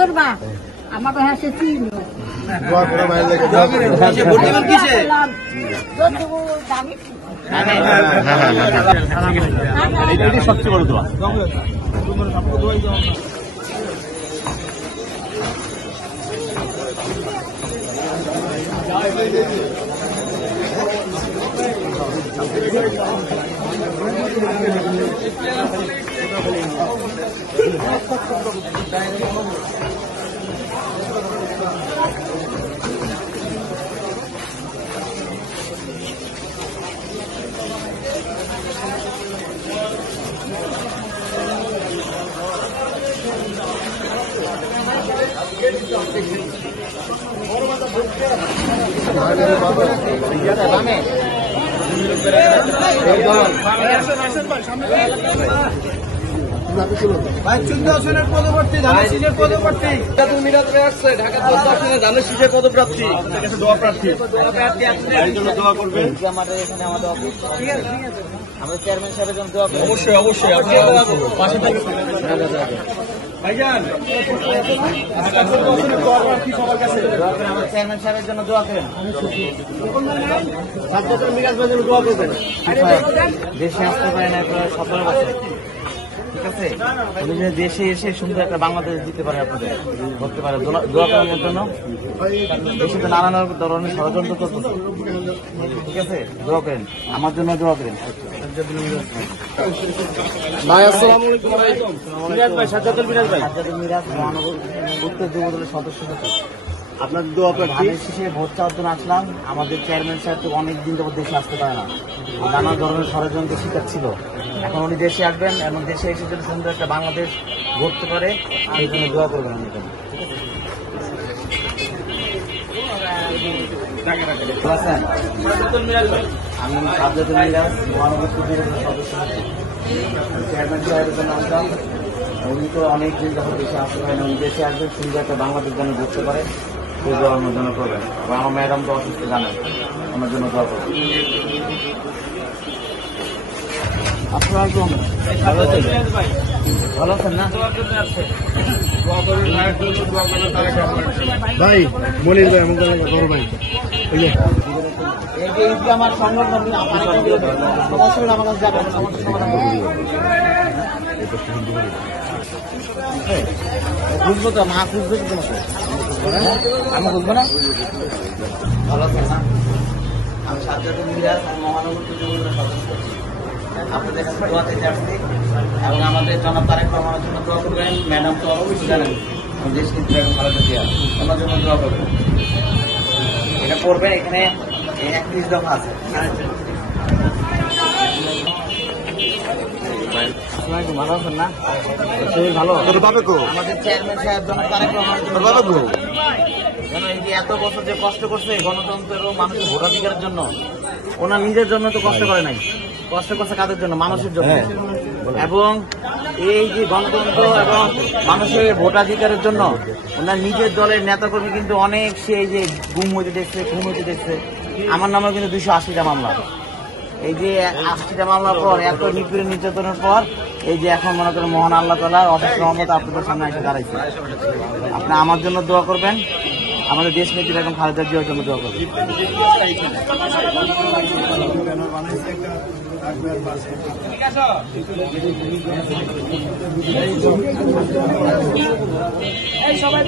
করবা আমার হাসে চিনি সবচেয়ে বড় দোয়া। পদপ্রার্থী ধানের শীষের পদপ্রার্থী ঢাকা 10 আসনে ধানের শীষের পদপ্রার্থী দোয়া প্রার্থী দোয়া করবেন। আমাদের এখানে আমাদের অফিস আমাদের চেয়ারম্যান সাহেবের জন্য দোয়া করবেন। অবশ্যই অবশ্যই পাশে ভাইজান আমার চেয়ারম্যান সাহেবের জন্য দোয়া করেন। দোয়া করবেন। দেশে আসতে পারেন 17 বছর, ঠিক আছে? উনি যদি দেশে এসে সুন্দর একটা বাংলাদেশ দিতে পারে, আপনাদের করতে পারে, দোয়া করানোর জন্য। দেশে তো নানান ধরনের ষড়যন্ত্র করতেছে, ঠিক আছে? দোয়া করেন, আমার জন্য দোয়া করেন। ভাই আসসালামু আলাইকুম। মিরাজ ভাই, সাজ্জাদুল মিরাজ ভাই, মিরাজ মহানগর উত্তর যুব দলের সদস্য। আপনার দোয়া প্রার্থী। ধানের শীষে ভোট চাওয়ার জন্য আসলাম। আমাদের চেয়ারম্যান সাহেব তো অনেকদিন যাবত দেশে আসতে পারে না, নানা ধরনের ষড়যন্ত্র শিকার ছিল। এখন উনি দেশে আসবেন এবং দেশে এসে যদি সুন্দর একটা বাংলাদেশ গড়তে পারে, এই জন্য দোয়া করবেন উনি। ঠিক আছে? আমি সাজ্জাদুল মিরাজ মহানগর সদস্য, চেয়ারম্যান সাহেবের জন্য আসলাম। উনি তো অনেকদিন যখন দেশে আসতে পারেন, উনি দেশে আসবেন সুন্দর একটা বাংলাদেশ যেন ঘুরতে পারে, সেই দোয়া আমার জন্য করবেন। আমার ম্যাডাম তো অসুস্থ, জানেন, আমার জন্য দোয়া করবেন। ভালো আছেন না ভাই? মনির ভাই, আমার বড় ভাই। আমার সংগঠন সরাসরি আমার কাছে যাবেন, সমস্যার সমাধান বুঝবো তো, মা খুঁজবে তো তোমাকে, আমি বুঝবো না। ভালো আছেন না? আমি সাজ্জাদুল মিরাজ, মহানগর যুব সদস্য। আপনাদের কাছে দোয়া দিতে আসছি এবং আমাদের জনাব তারেক রহমানের জন্য দোয়া করবেন। ম্যাডাম তো অবশ্যই জানেন দেশ কিন্তু এখন ভালো দেওয়া, ওনার জন্য দোয়া করবেন। এটা করবেন, এখানে 31 দফা আছে। ভালো আছেন না? ভালো। আমাদের চেয়ারম্যান সাহেব জনাব তারেক রহমান যেন এই যে এত বছর যে কষ্ট করছে গণতন্ত্র ও মানুষের ভোটাধিকারের জন্য, ওনার নিজের জন্য তো কষ্ট করে নাই, কষ্ট করছে কাদের জন্য? মানুষের জন্য। এবং এই যে গণতন্ত্র এবং মানুষের ভোটাধিকারের জন্য ওনার নিজের দলের নেতাকর্মী কিন্তু অনেক, সে এই যে গুম হইতে দেখছে, খুন হইতে দেখছে। আমার নামে কিন্তু 280টা মামলা। এই যে 80টা মামলার পর, এত নিপীড়ন নির্যাতনের পর, এই যে এখন মনে করেন মহান আল্লাহ তাআলার অশেষ রহমত আপনাদের সামনে এসে দাঁড়াইছে। আপনি আমার জন্য দোয়া করবেন, আমাদের দেশ নেত্রী বেগম খালেদা জিয়ার জন্য দোয়া করবেন। সবাই